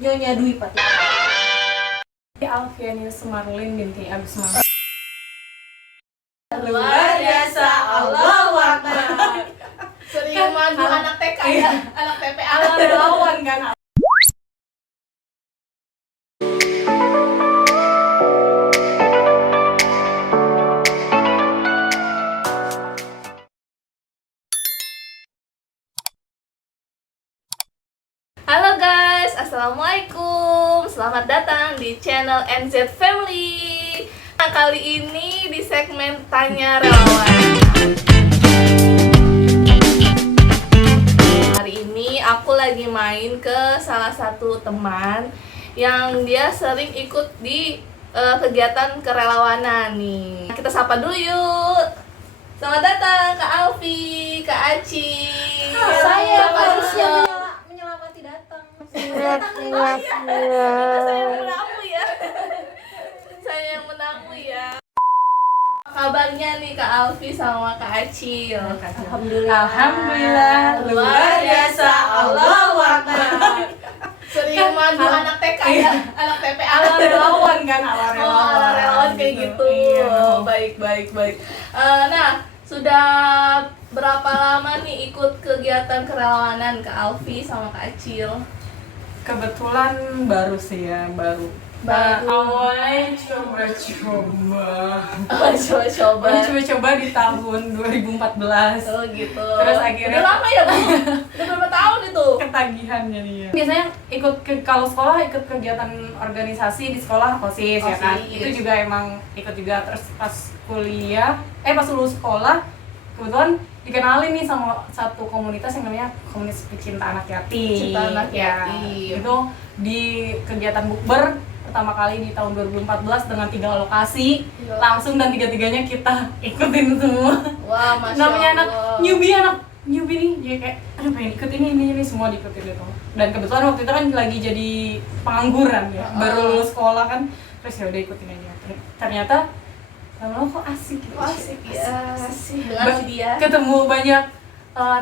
Nyonya Dwi Pati. Alfiani Sumarlin binti Agus Mangga. Luar biasa, Allahu Akbar. Sering maju anak TK ya, anak TPA. Ala relawan kan. Halo guys, assalamualaikum. Selamat datang di channel NZ Family. Nah, kali ini di segmen Tanya Relawan. Hari ini aku lagi main ke salah satu teman yang dia sering ikut di kegiatan kerelawanan nih. Kita sapa dulu yuk. Selamat datang Kak Alfi, Kak Aci. Saya Selamat harusnya datang. menyelamati datang. Itu saya yang menamu ya. Saya yang menamu ya. Apa kabarnya nih Kak Alfi sama Kak Acil? Alhamdulillah. Luar biasa, Allahu Akbar. Sering maju anak TK ya, anak TPA. Ala relawan kan, ala Oh, relawan. ala relawan kayak gitu. Iya. Oh, baik. Nah, sudah berapa lama nih ikut kegiatan kerelawanan Kak Alfi sama Kak Acil? Kebetulan baru sih ya, baru. Awalnya coba-coba. Coba-coba di tahun 2014. Oh gitu. Terus akhirnya- udah lama ya Bu? Udah berapa tahun itu? Ketagihan jadinya. Biasanya kalau sekolah ikut kegiatan organisasi di sekolah OSIS ya kan. OSIS. Itu juga emang ikut juga. Terus pas kuliah, pas lulus sekolah kebetulan dikenalin nih sama satu komunitas yang namanya komunitas pecinta anak yatim. Pecinta anak Ya, yatim. itu di kegiatan bukber pertama kali di tahun 2014 dengan 3 lokasi. Iya. Langsung dan tiga-tiganya kita ikutin semua. Wah, Masya Namanya anak Allah. newbie nih, jadi kayak aduh pengen ikut ini semua diikutin itu. Dan kebetulan waktu itu kan lagi jadi pengangguran ya, baru lulus sekolah kan, terus ya udah ikutin aja. Ternyata lama-lama kok asik gitu. Kok asik ya. Dengan si dia. Ketemu banyak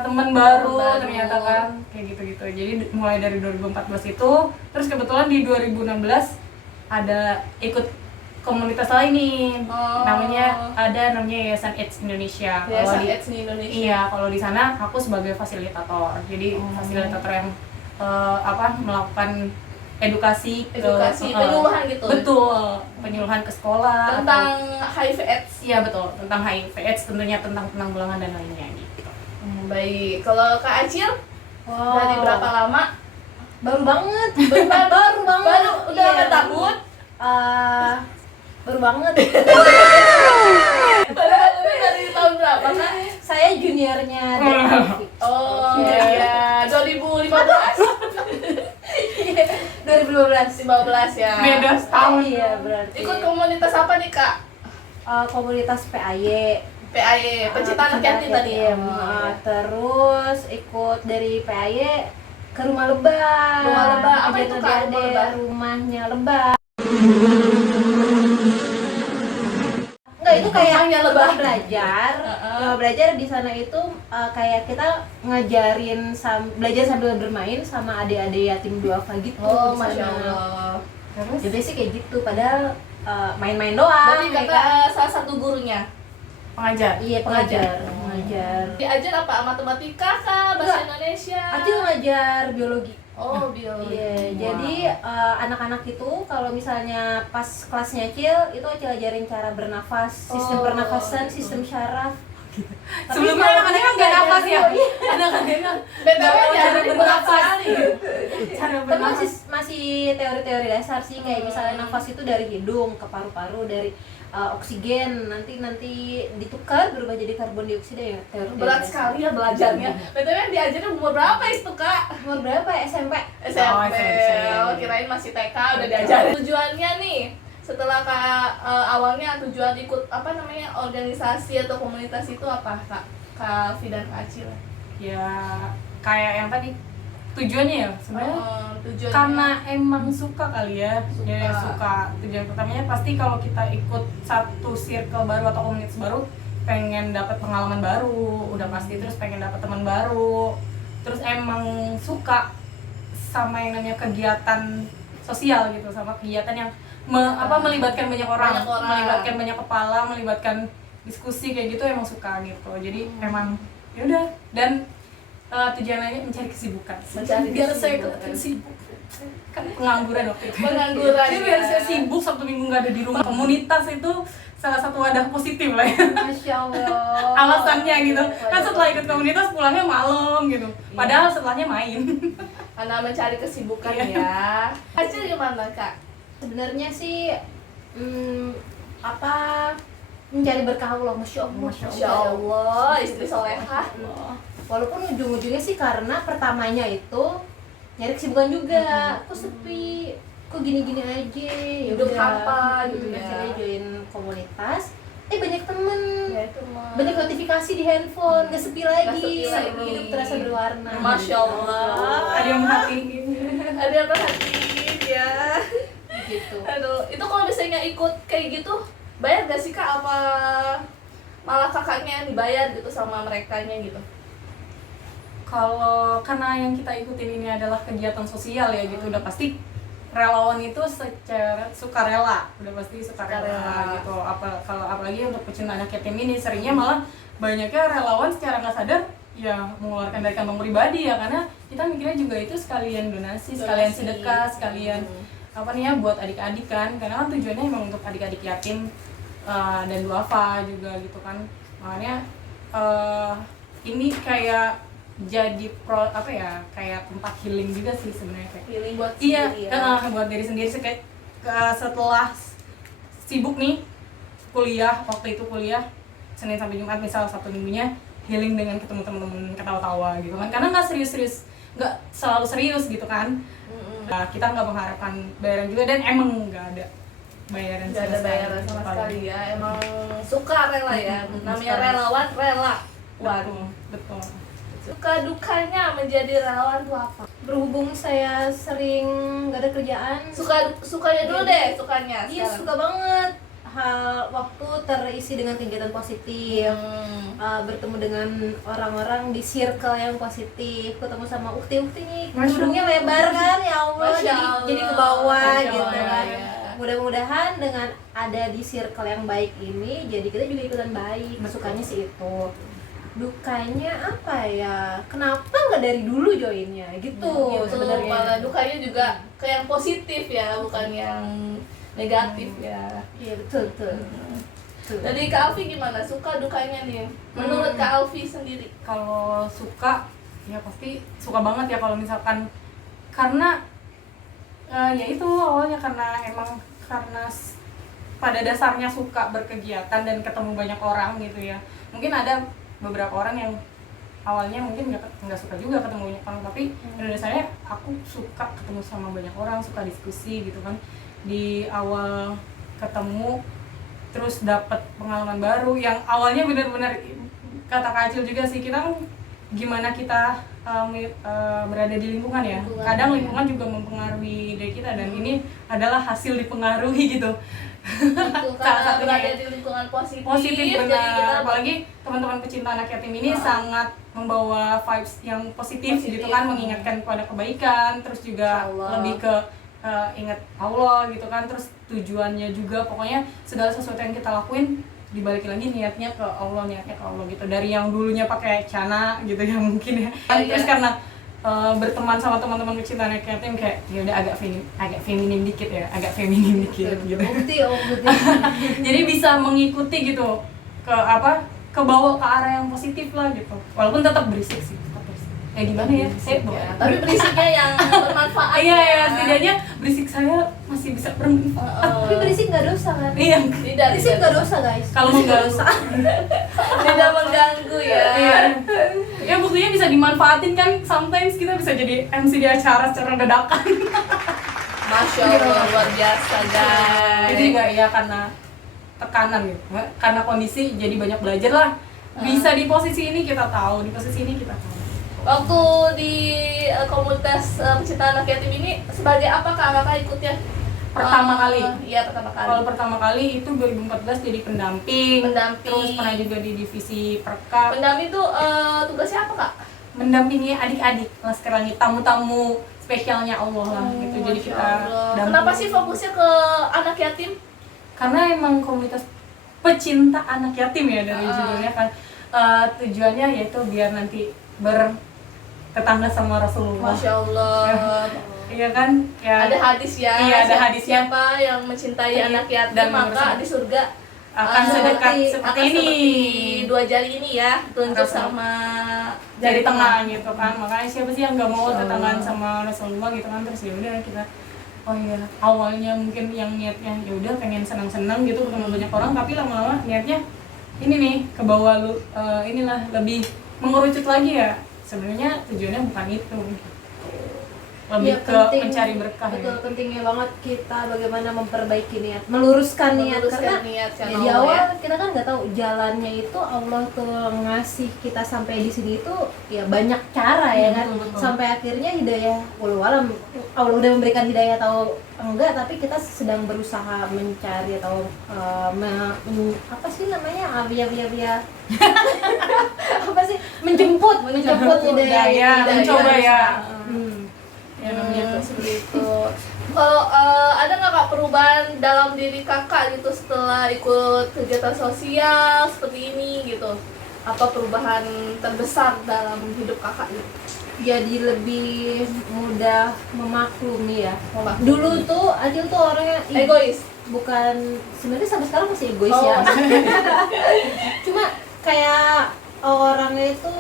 teman baru Baru. ternyata kan, kayak gitu-gitu. Jadi mulai dari 2014 itu, terus kebetulan di 2016 ada ikut komunitas lain nih. Oh. Namanya Yayasan AIDS Indonesia. Kalau Yayasan di- AIDS di Indonesia. Iya, kalau di sana aku sebagai fasilitator. Jadi fasilitator yang melakukan edukasi Penyuluhan gitu. Betul, penyuluhan ke sekolah Tentang HIV AIDS. iya betul, tentang HIV AIDS, tentunya tentang penanggulangan dan lainnya gitu. Baik. Kalau Kak Acil Wow. dari berapa lama? Baru banget. Baru banget. Baru udah Iya, berapa tahun? Baru banget. Baru dari tahun berapa Kak? Saya juniornya dari Alfi. Oh Iya. iya, 2015. 2012. 15 ya. Beda setahun. Iya, berarti. Ikut komunitas apa nih Kak? Komunitas PAY. PAY, pecinta anak yatim tadi. Yatim. Oh, Terus ikut dari PAY ke rumah lebah. Rumah lebah, apa Ajak itu, Kak, rumah adik-adik lebah? rumahnya lebah. Enggak, itu kayak Rumahnya lebah. belajar. Heeh. Belajar di sana itu kayak kita ngajarin belajar sambil bermain sama adik-adik yatim duafa gitu. Oh, di sana. Masya Allah. Terus Jadi sih kayak gitu, padahal main-main doang. Berarti ya Kakak kan? salah satu gurunya. pengajar. Iya, pengajar. Pengajar. Diajar apa? Matematika kah? Bahasa Enggak. Indonesia? Acil ngajar biologi. Oh, biologi. Iya, Wow. jadi anak-anak itu kalau misalnya pas kelasnya Acil itu Acil ajarin cara bernafas, sistem Oh, pernafasan, gitu. sistem syaraf. Sebelumnya kalau anak-anaknya dia nggak nafas ya? Iya. Anak-anaknya BTW nggak jangan cara berat bernafas. sekali. Cara Tapi bernafas. masih teori-teori dasar sih, kayak misalnya nafas itu dari hidung ke paru-paru, dari oksigen nanti ditukar berubah jadi karbon dioksida ya. Teori Berat sekali ya belajarnya. BTW diajarin umur berapa itu Kak? Umur berapa ya? SMP? SMP. SMP. Oh, kirain masih TK udah diajarin. Tujuannya nih, setelah Kak awalnya tujuan ikut organisasi atau komunitas itu apa Kak? Kak Alfi dan Kak Acil. Ya kayak yang tadi tujuannya ya sebenarnya Tujuannya karena emang suka kali ya. Suka. Ya suka. Tujuan pertamanya pasti kalau kita ikut satu circle baru atau komunitas baru pengen dapat pengalaman baru, udah pasti, terus pengen dapat teman baru, terus emang suka sama yang namanya kegiatan sosial gitu, sama kegiatan yang melibatkan banyak orang, melibatkan banyak kepala, melibatkan diskusi kayak gitu, emang suka gitu. Jadi emang ya udah, dan tujuannya mencari kesibukan. Biar saya kelihatan sibuk. Kan pengangguran waktu itu. Pengangguran. Jadi biar saya sibuk, Sabtu Minggu nggak ada di rumah. Komunitas itu salah satu wadah positif lah ya. Masya Allah. Alasannya gitu. Kan setelah ikut komunitas pulangnya malam gitu. Padahal setelahnya main. Karena mencari kesibukan ya. Hasil gimana Kak? Sebenarnya sih mencari berkah Allah. Masya Allah. Masya Allah, istri solehah. Walaupun ujung-ujungnya sih karena pertamanya itu nyari kesibukan juga. Kok sepi, kok gini-gini aja, Hidup hampa gitu ya. Akhirnya join komunitas, banyak temen, Ya, itu mah. banyak notifikasi di handphone, gak sepi lagi, Nggak sepi lagi. hidup terasa berwarna. Masya Allah. Ada yang merhatiin. Ada yang perhatiin ya. Gitu. Aduh, itu kalau misalnya ikut kayak gitu, bayar gak sih Kak? Apa malah kakaknya yang dibayar gitu sama merekanya gitu? Kalau karena yang kita ikutin ini adalah kegiatan sosial ya gitu, udah pasti relawan itu secara sukarela, udah pasti sukarela gitu. Apalagi untuk pecinta anak yatim ini seringnya malah banyaknya relawan secara nggak sadar ya mengeluarkan dari kantong pribadi ya, karena kita mikirnya juga itu sekalian donasi, sekalian sedekah, sekalian buat adik-adik kan, karena kan tujuannya emang untuk adik-adik yatim dan duafa juga gitu kan. Makanya ini kayak jadi kayak tempat healing juga sih sebenarnya, kayak Healing buat iya sendiri ya. buat diri sendiri sih, kayak setelah sibuk nih waktu itu kuliah Senin sampai Jumat misal, Sabtu Minggunya healing dengan ketemu teman-teman ketawa-tawa gitu kan, karena nggak selalu serius gitu kan. Kita nggak mengharapkan bayaran juga, dan emang nggak ada bayaran Gak ada bayaran sama sekali ya, emang suka rela ya. Namanya Suka. relawan, rela. Betul. Suka dukanya menjadi relawan tuh apa? Berhubung saya sering gak ada kerjaan, Sukanya dulu deh, sukanya iya sekarang. suka banget. Waktu terisi dengan kegiatan positif, bertemu dengan orang-orang di circle yang positif, ketemu sama ukti-ukti nih, hidungnya lebar kan, ya Allah, Masya Allah. jadi ke bawah Masya gitu Allah, kan. ya. Mudah-mudahan dengan ada di circle yang baik ini, jadi kita juga ikutan baik. Sukanya sih itu. Dukanya apa ya? Kenapa nggak dari dulu joinnya gitu Gitu, sebenarnya. malah dukanya juga ke yang positif ya, bukan yang negatif ya. Iya betul. Jadi Kak Alfi gimana? Suka dukanya nih? Menurut Kak Alfi sendiri? Kalau suka ya pasti suka banget ya, kalau misalkan karena ya itu awalnya karena pada dasarnya suka berkegiatan dan ketemu banyak orang gitu ya. Mungkin ada beberapa orang yang awalnya mungkin nggak suka juga ketemu banyak orang, tapi pada dasarnya aku suka ketemu sama banyak orang, suka diskusi gitu kan. Di awal ketemu terus dapat pengalaman baru yang awalnya benar-benar kata Kacil juga sih, kita kan gimana kita berada di lingkungan ya. Kadang lingkungan juga mempengaruhi dari kita, dan ini adalah hasil dipengaruhi gitu. Itu Salah karena satunya berada ya. di lingkungan positif, Positif jadi benar, kita apalagi teman-teman pecinta anak yatim ini sangat membawa vibes yang positif gitu kan, mengingatkan kepada kebaikan, terus juga Allah. lebih ke ingat Allah gitu kan, terus tujuannya juga pokoknya segala sesuatu yang kita lakuin dibalikin lagi niatnya ke Allah gitu, dari yang dulunya pakai cana gitu ya mungkin ya, terus karena berteman sama teman-teman pecinta anak yatim kayak ya udah agak feminim dikit gitu. Bukti. Jadi bisa mengikuti gitu ke bawah ke arah yang positif lah gitu, walaupun tetap berisik sih, gimana ya, saya ya, tapi berisiknya yang bermanfaat. iya ya, ya. setidaknya berisik saya masih bisa bermanfaat. Tapi berisik nggak dosa kan? Iya, Berisik nggak dosa guys. kalau Berisik nggak mengganggu Tidak mengganggu ya. iya ya, buktinya bisa dimanfaatin kan, sometimes kita bisa jadi MC di acara secara dadakan. Masya Allah, luar biasa guys. Itu juga ya karena tekanan gitu, karena kondisi jadi banyak belajar lah, bisa di posisi ini kita tahu, di posisi ini kita tahu. Waktu di komunitas pecinta anak yatim ini sebagai apa kakak ikutnya? Pertama kali? Iya, pertama kali. Kalau pertama kali itu 2014 jadi pendamping. Terus pernah juga di divisi perkap. Pendamping itu tugasnya apa kak? Mendampingi adik-adik Laskar Langit, tamu-tamu spesialnya Allah lah gitu. Jadi Masya kita Allah. dampingi. Kenapa sih fokusnya ke anak yatim? Karena emang komunitas pecinta anak yatim ya dari judulnya kan. Tujuannya yaitu biar nanti bertetangga sama Rasulullah. Masya Allah. Iya kan? Ya, Ada hadis ya. Iya, ada hadisnya. Siapa yang mencintai Iya, anak yatim dan maka bersama. di surga akan sedekat seperti- seperti akan ini. seperti dua jari ini ya, tunjuk Rasul. sama Jari tengah gitu kan. Makanya siapa sih yang nggak mau Masya tetanggaan Allah. sama Rasulullah gitu kan. Terus ya udah kita oh iya, awalnya mungkin yang niatnya ya udah pengen senang-senang gitu ketemu banyak orang, tapi lama-lama niatnya ini nih ke bawah inilah lebih mengerucut lagi ya. Sebenarnya tujuannya bukan itu. Lebih Ya, ke penting. mencari berkah Betul, ya. pentingnya banget kita bagaimana memperbaiki niat, meluruskan niat, meluruskan karena niat ya, karena di Allah awal ya. kita kan nggak tahu jalannya itu Allah tuh ngasih kita sampai di sini itu ya banyak cara ya kan, Betul, betul. sampai akhirnya hidayah walau alam Allah udah memberikan hidayah atau enggak, tapi kita sedang berusaha mencari atau apa sih namanya via apa sih menjemput hidayah, mencoba ya. Hmm. Ya namanya tuh. Seperti itu. Kalau ada nggak kak perubahan dalam diri kakak gitu setelah ikut kegiatan sosial seperti ini gitu? Apa perubahan terbesar dalam hidup kakak gitu? Jadi lebih mudah memaklumi ya. Memaklumi. Dulu tuh Acil tuh orangnya Egois. bukan, sebenarnya sampai sekarang masih egois Oh. ya. Cuma kayak orangnya itu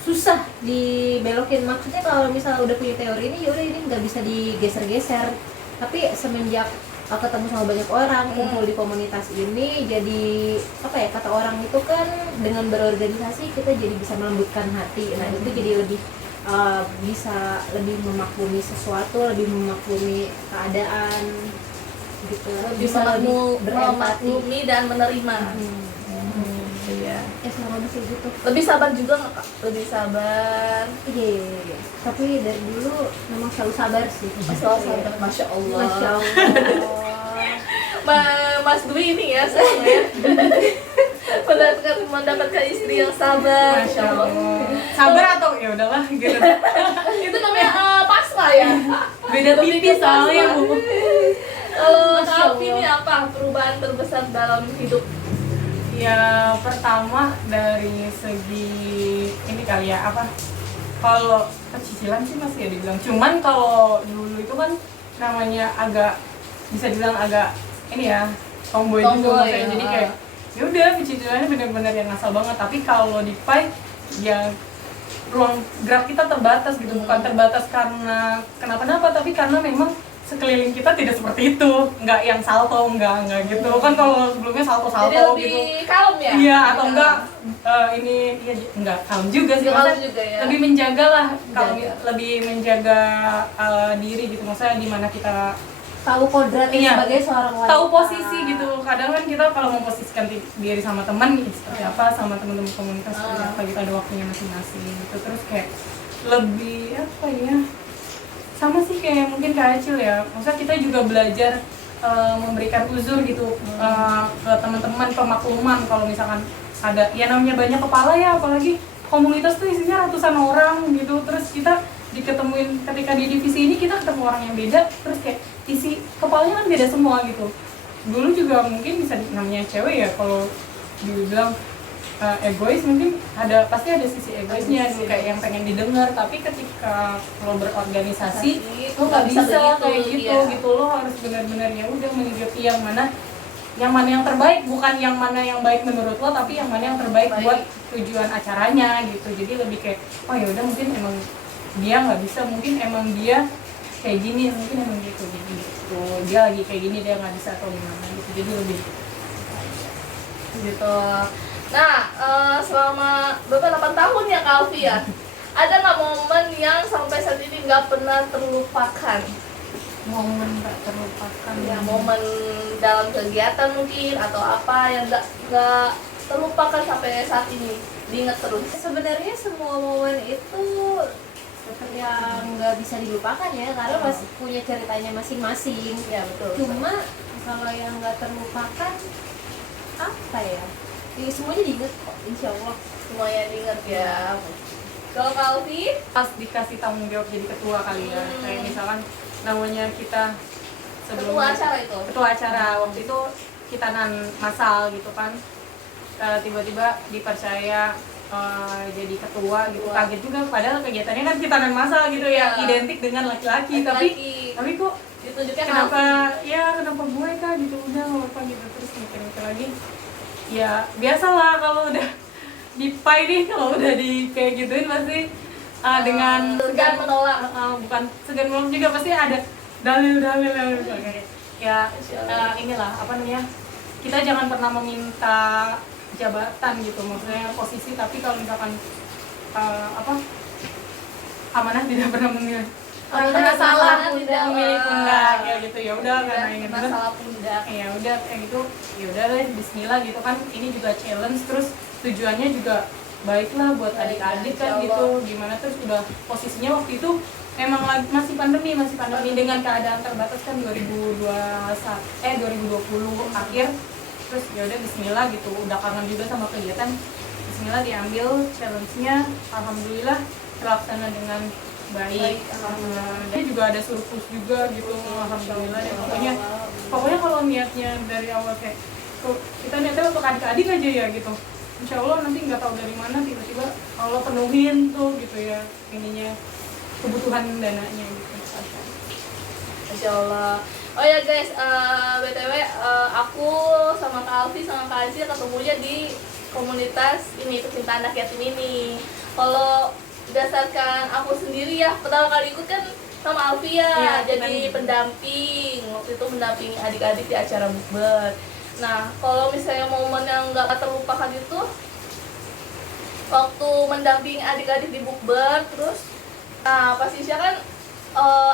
susah dibelokin. Maksudnya kalau misalnya udah punya teori ini, yaudah ini nggak bisa digeser-geser. Tapi semenjak ketemu sama banyak orang, kumpul di komunitas ini, jadi apa ya, kata orang itu kan dengan berorganisasi kita jadi bisa melembutkan hati. Nah itu jadi lebih bisa lebih memaklumi sesuatu, lebih memaklumi keadaan gitu, Bisa berempati. memaklumi dan menerima. Iya. Selama masih gitu. Lebih sabar juga nggak kak? Lebih sabar. Iya. Tapi dari dulu memang selalu sabar sih. Selalu sabar. Masya Allah. Masya Allah. Mas Dwi ini ya sebenarnya mendapatkan istri yang sabar. Masya Allah. Sabar atau ya udahlah gitu. Itu namanya pasrah ya. Beda tipis soalnya Bu. Kalau Masya Kak Allah. ini apa perubahan terbesar dalam hidup? Ya pertama dari segi ini kali ya apa, kalau cicilan sih masih ya dibilang, cuman kalau dulu itu kan namanya agak bisa dibilang agak ini ya tomboy gitu Tomboy, maksudnya. Jadi kayak ya udah cicilannya benar-benar yang ngasal banget, tapi kalau di Pai ya ruang gerak kita terbatas gitu, bukan terbatas karena kenapa-napa, tapi karena memang sekeliling kita tidak seperti itu, nggak yang salto, nggak gitu kan. Kalau sebelumnya Jadi salto lebih gitu. kalem ya? Iya, atau enggak ini ya enggak kalem juga sih, Lebih kalem maksudnya juga ya? lebih menjaga lah, kalau Menjaga. lebih menjaga diri gitu, maksudnya di mana kita Tahu kodratnya Iya. sebagai seorang wanita. tahu posisi gitu. Kadang kan kita kalau memposisikan diri sama teman gitu, seperti apa, sama teman-teman komunitas seperti apa gitu, ada waktunya masing-masing gitu. Terus kayak lebih apa ya, sama sih kayak mungkin kayak Acil ya, maksudnya kita juga belajar memberikan uzur gitu ke teman-teman, pemakluman kalau misalkan ada ya namanya banyak kepala ya, apalagi komunitas tuh isinya ratusan orang gitu. Terus kita diketemuin ketika di divisi ini kita ketemu orang yang beda, terus kayak isi kepalanya kan beda semua gitu. Dulu juga mungkin bisa namanya cewek ya, kalau dibilang egois mungkin pasti ada sisi egoisnya gitu, kayak yang pengen didengar, tapi ketika lo berorganisasi lo nggak bisa kayak gitu iya. gitu. Lo harus benar-benar ya udah mengikuti yang mana yang terbaik, bukan yang mana yang baik menurut lo, tapi yang mana yang terbaik Baik. buat tujuan acaranya gitu. Jadi lebih kayak oh ya udah mungkin emang dia nggak bisa, mungkin emang dia kayak gini, mungkin emang gitu, jadi gitu dia lagi kayak gini, dia nggak bisa atau gimana gitu. Jadi lebih Gitu. Nah, selama berapa 8 tahun ya Kak Alfi ya? Ada nggak momen yang sampai saat ini nggak pernah terlupakan? momen tak terlupakan Ya, momen dalam kegiatan mungkin atau apa yang nggak terlupakan sampai saat ini, diingat terus. Sebenarnya semua momen itu yang nggak bisa dilupakan ya, karena masih punya ceritanya masing-masing. Ya betul. Cuma kalau yang nggak terlupakan apa ya? Ya, semuanya diingat kok, insya Allah. Semuanya diingat ya. Kalau Kak Alfi, Pas dikasih tanggung jawab jadi ketua kali ya, kayak misalkan namanya kita ketua acara itu. ketua acara waktu itu khitanan massal gitu kan. Tiba-tiba dipercaya jadi ketua gitu, kaget juga padahal kegiatannya kan khitanan massal gitu ya, Iya. identik dengan laki-laki, tapi kok ditunjuknya kenapa Alfi. kenapa gue kah gitu, udah nggak apa gitu. Terus mikir-mikir lagi, ya biasalah kalau udah di PAI nih, kalau udah di kayak gituin pasti dengan segan menolak. bukan segan menolak juga, pasti ada dalil-dalil kayak ya inilah apa namanya, kita jangan pernah meminta jabatan gitu, maksudnya posisi, tapi kalau misalkan amanah tidak pernah memilih Amanah salah pundak. memilih pundak kayak gitu, ya udah karena ingin masalah pundak. ya udah kayak gitu, ya udah deh Bismillah gitu kan, ini juga challenge, terus tujuannya juga baiklah buat Baik, adik-adik insya kan Allah. gitu, gimana terus udah posisinya waktu itu emang masih pandemi dengan keadaan terbatas kan 2020 akhir, terus ya udah Bismillah gitu, udah kangen juga sama kegiatan, Bismillah diambil challenge-nya, alhamdulillah terlaksana dengan baik. Dia juga ada surplus juga gitu, alhamdulillah deh. Pokoknya kalau niatnya dari awal kayak kita niatnya untuk adik-adik aja ya gitu, insya Allah nanti nggak tahu dari mana tiba-tiba Allah penuhin tuh gitu ya ininya, kebutuhan dananya gitu. Masya Allah. Oh ya guys, BTW aku sama Kak Alfi sama Kak Azia ketemunya di komunitas ini, pecinta anak yatim ini. Kalau berdasarkan aku sendiri ya, pertama kali ikut kan sama Alfi ya, Iya, jadi pendamping. Waktu itu mendampingi adik-adik di acara bukber. Nah, kalau misalnya momen yang nggak terlupakan itu waktu mendampingi adik-adik di bukber, terus pas Isya kan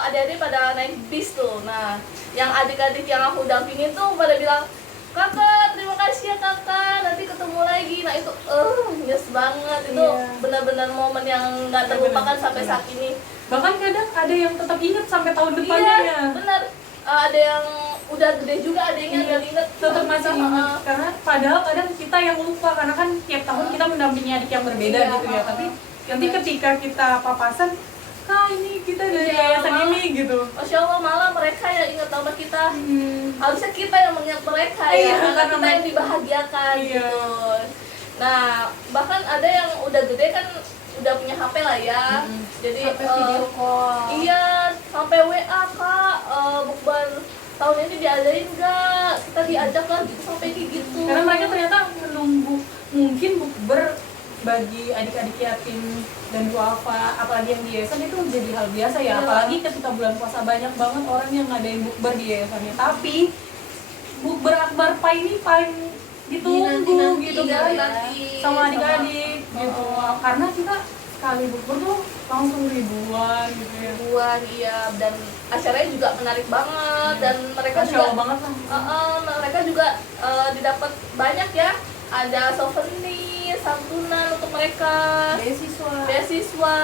adik-adik pada naik bis tuh. Nah, yang adik-adik yang aku dampingin tuh pada bilang, "Kakak, terima kasih ya kakak, nanti ketemu lagi." Nah itu, nyes banget. Itu Iya. benar-benar momen yang nggak terlupakan sampai saat ini. Bahkan kadang ada yang tetap ingat sampai tahun depannya Iya, ya. benar. Ada yang udah gede juga, ada yang nggak inget. Tetap masih ingat, karena padahal kadang kita yang lupa, karena kan tiap tahun kita mendampingi adik yang berbeda Iya, gitu ya, tapi nanti ketika kita papasan, ini kita dari Iya, yayasan malah- ini gitu. Masya Allah, malah mereka yang ingat nama kita. Harusnya kita yang mengingat mereka Iya, ya, karena karena kita yang dibahagiakan Iya. gitu. Nah, bahkan ada yang udah gede kan, udah punya HP lah ya. Jadi Sampai video call. iya, sampai WA Kak, bukber tahun ini diadain nggak? Kita diajak lah gitu, sampai kayak gitu. Karena mereka ternyata menunggu, mungkin bukber bagi adik-adik yatim dan duafa, apalagi yang di yayasan itu jadi hal biasa ya. Iya. Apalagi ketika bulan puasa banyak banget orang yang ngadain bukber di yayasannya. Tapi bukber akbar PAI ini paling ditunggu Dinanti-nanti gitu Iya, kan, nanti sama adik-adik gitu. Karena kita sekali bukber tuh langsung ribuan gitu ya. ribuan, iya, dan acaranya juga menarik banget, dan mereka Masya juga Allah banget lah. mereka juga didapat banyak ya, ada souvenir, santunan untuk mereka, beasiswa,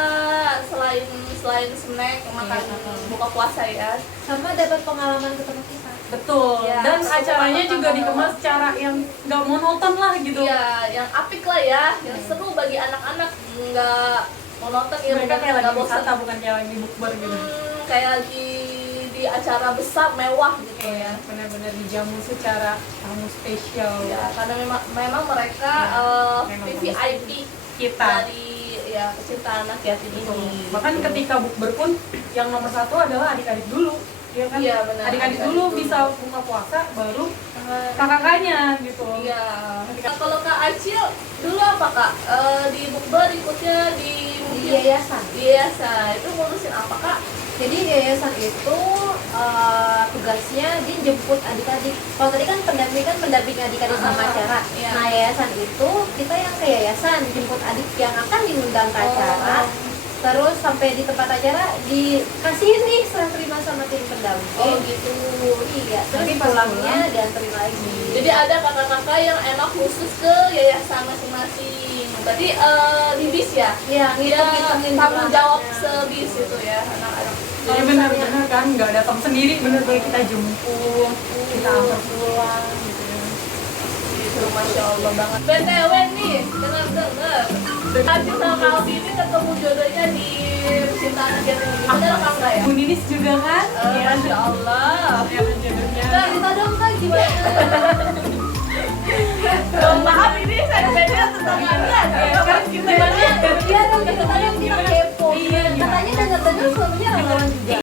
selain snack makan buka puasa ya. Sama dapat pengalaman ketemu kita. Betul. Ya, Dan satu acaranya pengalaman juga dikemas cara yang nggak monoton lah gitu. Iya, yang apik lah ya, yang seru bagi anak-anak, nggak monoton ya, Mereka kayak lagi nggak bosan. wisata, bukan kayak lagi bukber gitu. Kayak lagi di acara besar mewah gitu ya. Benar-benar dijamu secara tamu spesial Ya, karena memang mereka memang VVIP kita. dari ya pecinta anak yatim ini. Bahkan ketika bukber pun yang nomor satu adalah adik-adik dulu, ya kan? Iya, benar. Adik-adik dulu bisa buka puasa, baru kakak-kakaknya gitu. Iya. Nah, kalau Kak Acil dulu apa Kak? Di bukber ikutnya di Di yayasan. yayasan. Itu ngurusin apa Kak? Jadi di yayasan itu tugasnya dia jemput adik-adik. Kalau tadi kan pendamping adik-adik sama acara. Iya. Nah yayasan itu kita yang ke yayasan jemput adik yang akan diundang ke acara. Terus sampai di tempat acara dikasih nih serah terima sama tim pendamping. Oh gitu. Iya. Terus Nanti pas pulangnya dianterin lagi. Jadi ada kakak-kakak yang emang khusus ke yayasan masing-masing. Berarti di bis ya? Iya, Dia ngitungin tanggung jumlah jawab anaknya. sebis itu ya, anak-anak. Jadi benar-benar kan nggak datang sendiri, benar-benar kita jemput, kita antar pulang gitu ya. Gitu, Masya Allah banget. BTW nih, dengar-dengar Nanti sama Kak Aldi ini ketemu jodohnya di Cinta Anak Yatim ini. Bener apa enggak ya? Bu Ninis juga kan? Iya, Masya Allah. ya kan jodohnya. Cerita dong Kak gimana? Maaf ini segmennya tentang kalian ya. Kan kita Iya dong, kita tanya kita kepo. Iya, Katanya dengar-dengar suaminya ramalan juga.